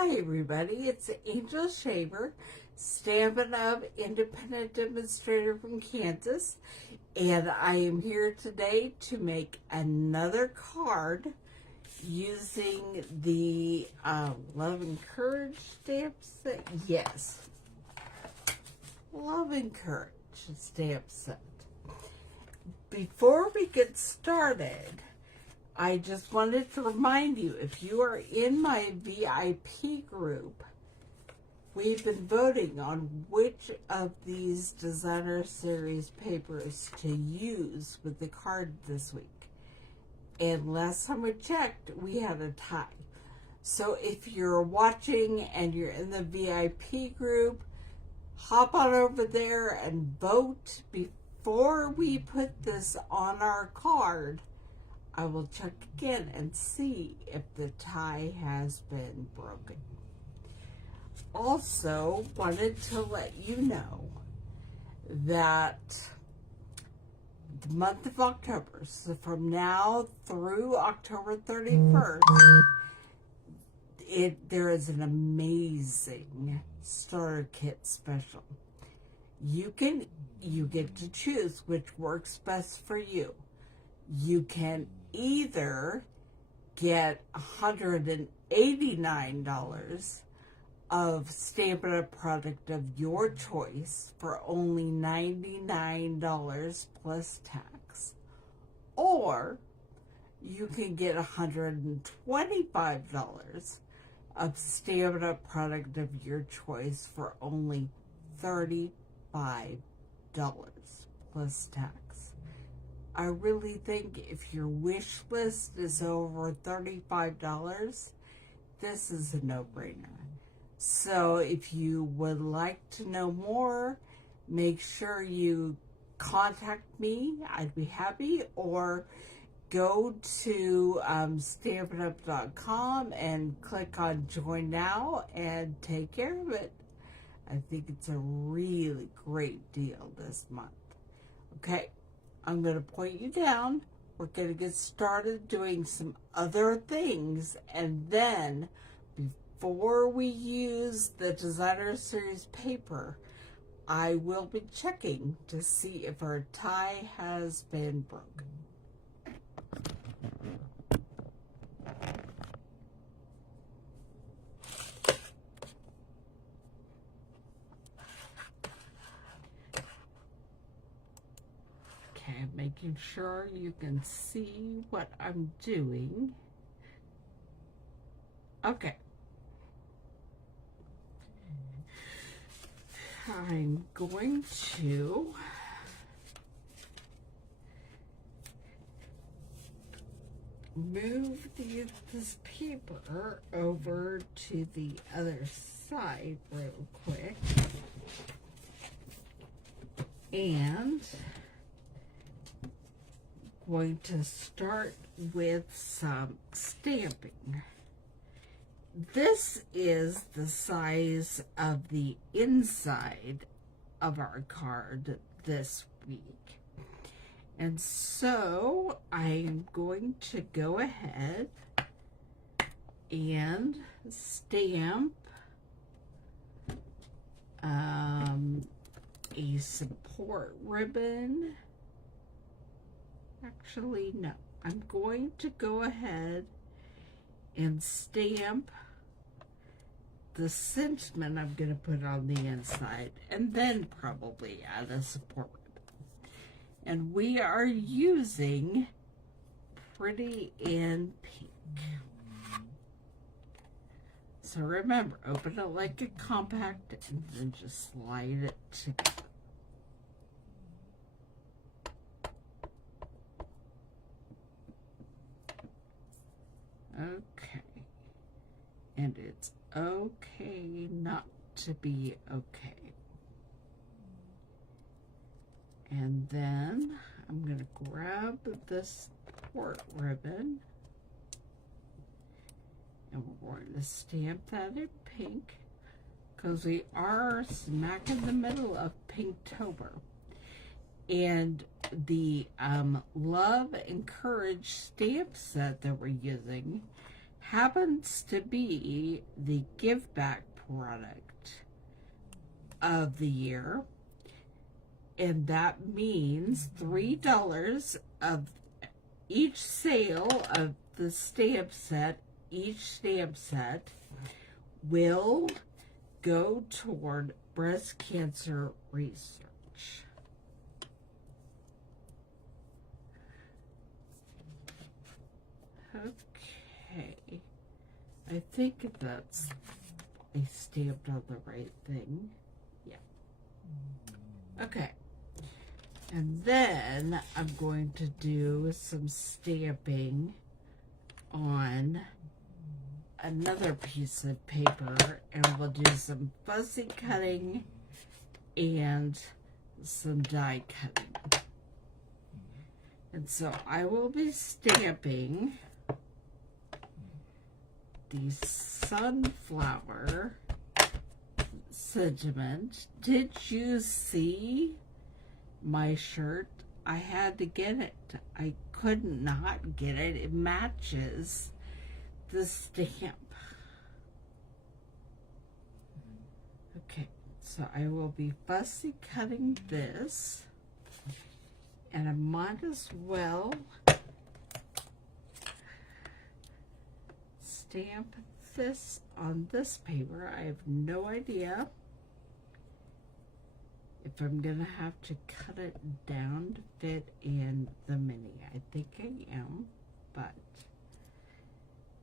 Hi everybody, it's Angel Shaver, Stampin Up independent demonstrator from Kansas, and I am here today to make another card using the Love and Courage stamp set. Yes, Love and Courage stamp set. Before we get started, I just wanted to remind you, if you are in my VIP group, we've been voting on which of these designer series papers to use with the card this week. And last time we checked, we had a tie. So if you're watching and you're in the VIP group, hop on over there and vote before we put this on our card. I will check again and see if the tie has been broken. Also, wanted to let you know that the month of October, so from now through October 31st, there is an amazing starter kit special. You get to choose which works best for you. You can either get $189 of Stampin' Up product of your choice for only $99 plus tax, or you can get $125 of Stampin' Up product of your choice for only $35 plus tax. I really think if your wish list is over $35, this is a no-brainer. So if you would like to know more, make sure you contact me. I'd be happy. Or go to stampinup.com and click on Join Now and take care of it. I think it's a really great deal this month. Okay. I'm going to point you down. We're going to get started doing some other things. And then, before we use the designer series paper, I will be checking to see if our tie has been broken. I'm making sure you can see what I'm doing. Okay. I'm going to move this paper over to the other side real quick. And going to start with some stamping. This is the size of the inside of our card this week. And so I'm going to go ahead and stamp a support ribbon. Actually, no. I'm going to go ahead and stamp the sentiment I'm going to put on the inside, and then probably add a support ribbon. And we are using Pretty in Pink. So remember, open it like a compact and then just slide it together. Okay, and it's okay not to be okay. And then I'm going to grab this support ribbon, and we're going to stamp that in pink, because we are smack in the middle of Pinktober. And the Love and Courage stamp set that we're using happens to be the give back product of the year. And that means $3 of each sale of the stamp set, each stamp set will go toward breast cancer research. Okay, I think that's, I stamped on the right thing. Yeah. Okay. And then I'm going to do some stamping on another piece of paper, and we'll do some fussy cutting and some die cutting. And so I will be stamping the sunflower sentiment. Did you see my shirt? I had to get it. I could not get it. It matches the stamp. Okay, so I will be fussy cutting this, and I might as well stamp this on this paper. I have no idea if I'm gonna have to cut it down to fit in the mini. I think I am, but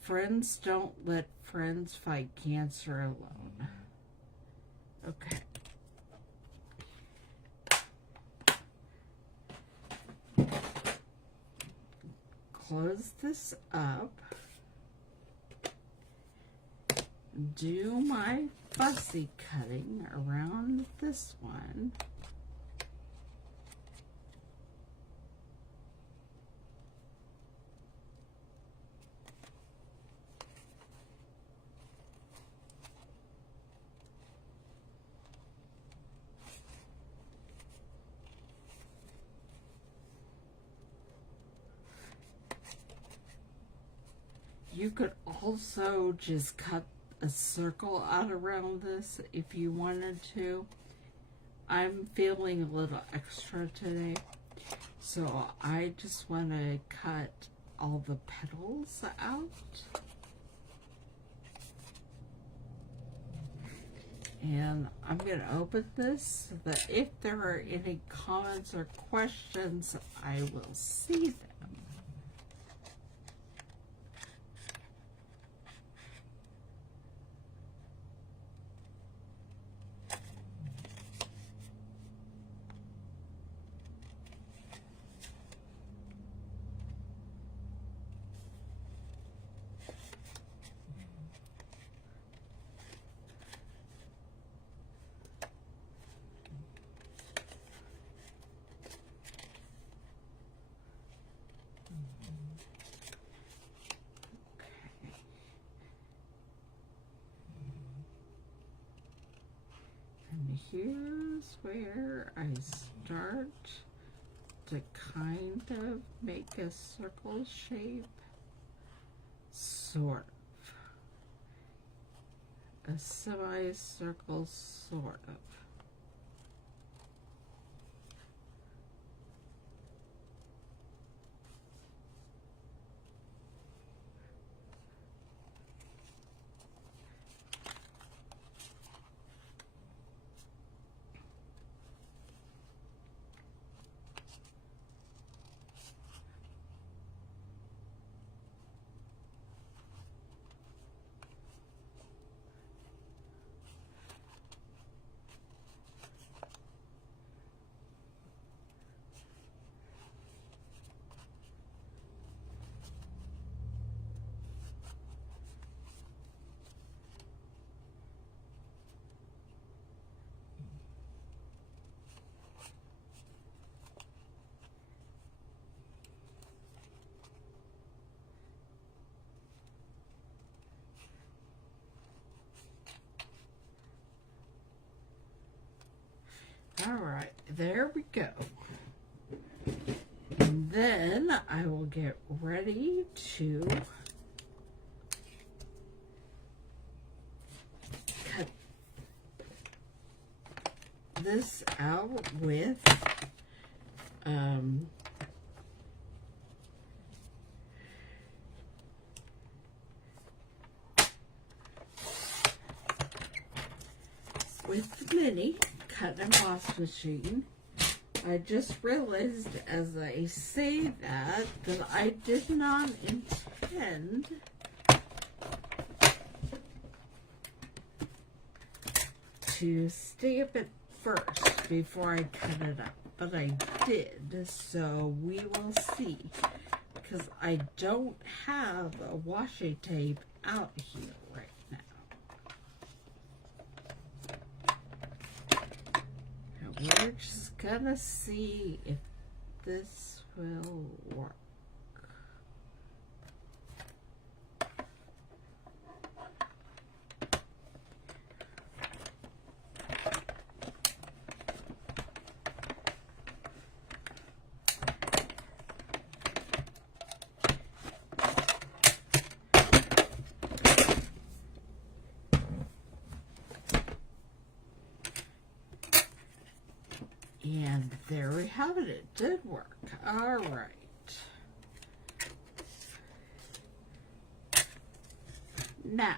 friends don't let friends fight cancer alone. Okay. Close this up. Do my fussy cutting around this one. You could also just cut a circle out around this if you wanted to. I'm feeling a little extra today, so I just want to cut all the petals out. And I'm going to open this so that if there are any comments or questions, I will see them. Here's where I start to kind of make a circle shape, sort of. A semicircle, sort of. All right, there we go. And then I will get ready to this out with the mini cut and emboss machine. I just realized as I say that I did not intend to stamp it first before I cut it up, but I did, so we will see, because I don't have a washi tape out here right now. We're just gonna see if this will work. And there we have it. It did work. All right. Now,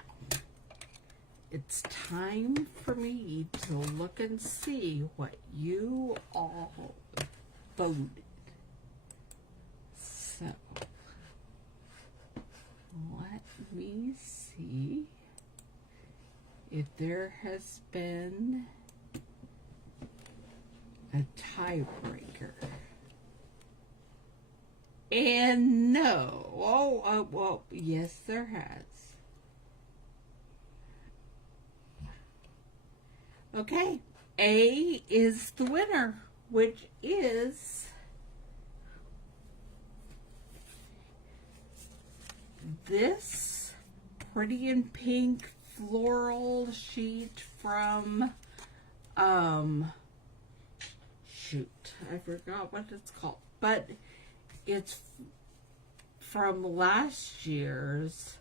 it's time for me to look and see what you all voted. So, let me see if there has been a tiebreaker. And no. Well, yes, there has. Okay. A is the winner, which is this Pretty in Pink floral sheet from, shoot, I forgot what it's called, but it's from last year's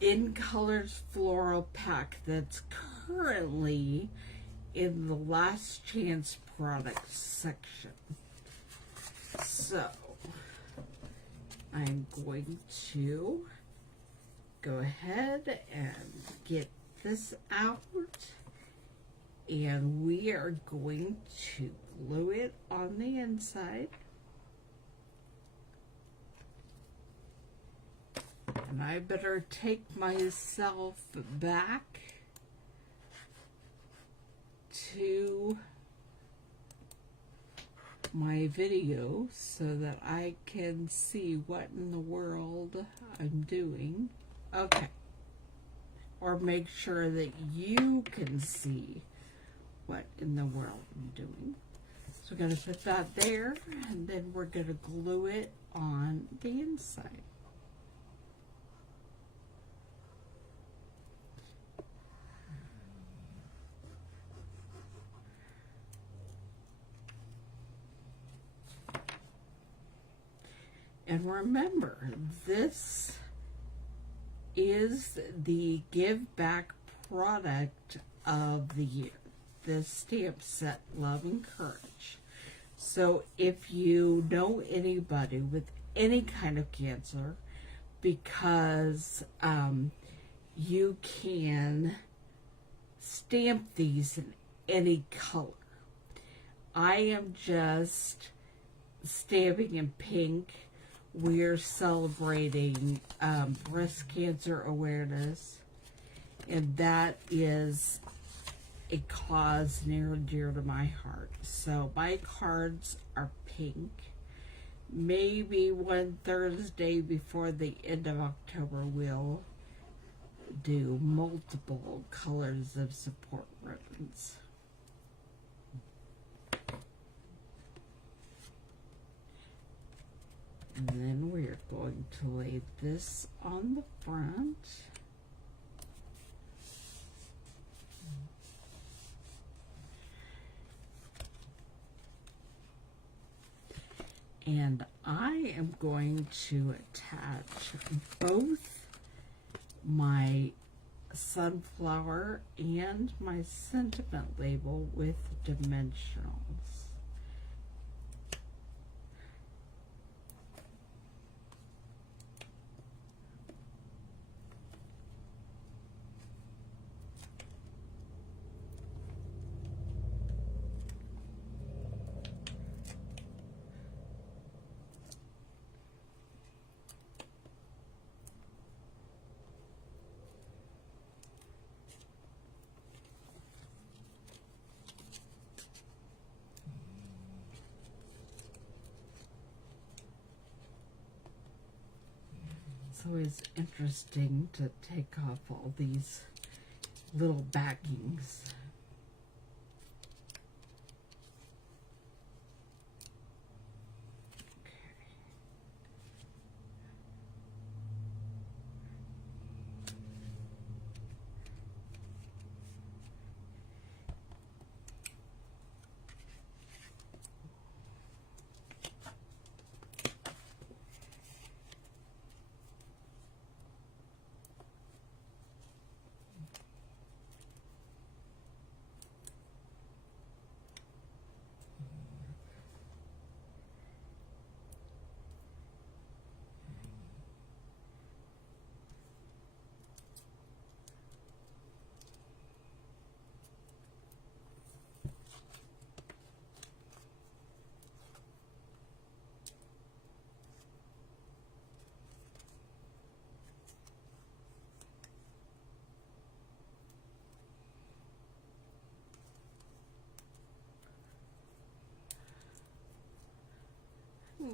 In Colors floral pack that's currently in the last chance products section. So I'm going to go ahead and get this out, and we are going to glue it on the inside. And I better take myself back to my video so that I can see what in the world I'm doing. Okay. Or make sure that you can see what in the world I'm doing. So we're going to put that there, and then we're going to glue it on the inside. And remember, this is the Give Back product of the year, this stamp set, Love and Courage. So if you know anybody with any kind of cancer, because you can stamp these in any color. I am just stamping in pink. We're celebrating breast cancer awareness, and that is a cause near and dear to my heart. So my cards are pink. Maybe one Thursday before the end of October we'll do multiple colors of support ribbons. And then we're going to lay this on the front. And I am going to attach both my sunflower and my sentiment label with dimensionals. It's always interesting to take off all these little backings. Okay.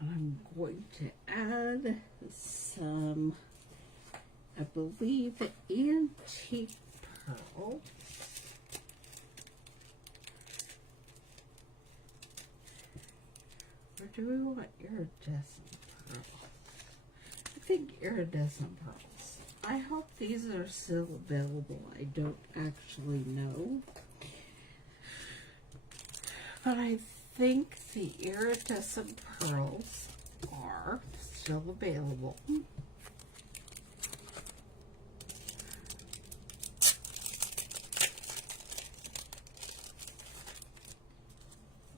I'm going to add some, I believe, antique pearl. Or do we want iridescent pearl? I think iridescent pearls. I hope these are still available. I don't actually know. But I think the iridescent pearls are still available.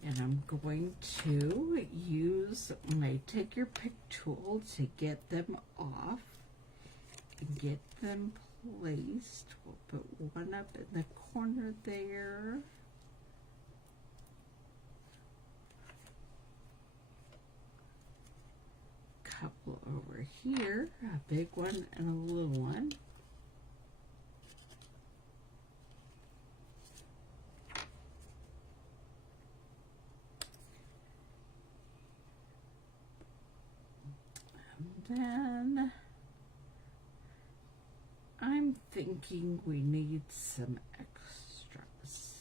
And I'm going to use my take your pick tool to get them off and get them placed. We'll put one up in the corner there. Couple over here, a big one and a little one. And then I'm thinking we need some extras.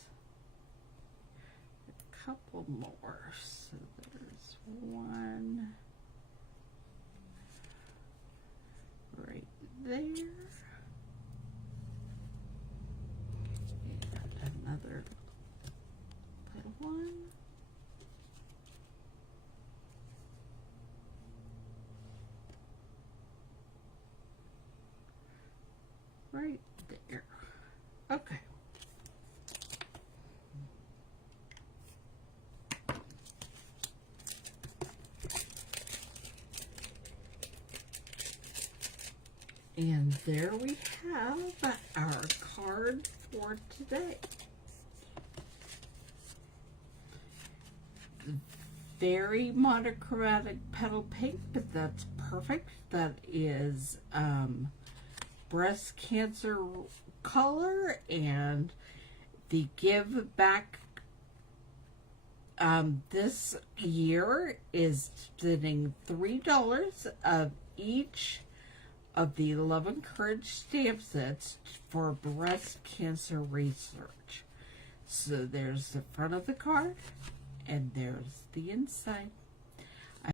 A couple more. So there's one right there. And another little one. Right there. Okay. And there we have our card for today. Very monochromatic petal pink, but that's perfect. That is breast cancer color, and the give back this year is sitting $3 of each of the Love and Courage stamp sets for breast cancer research. So there's the front of the card and there's the inside.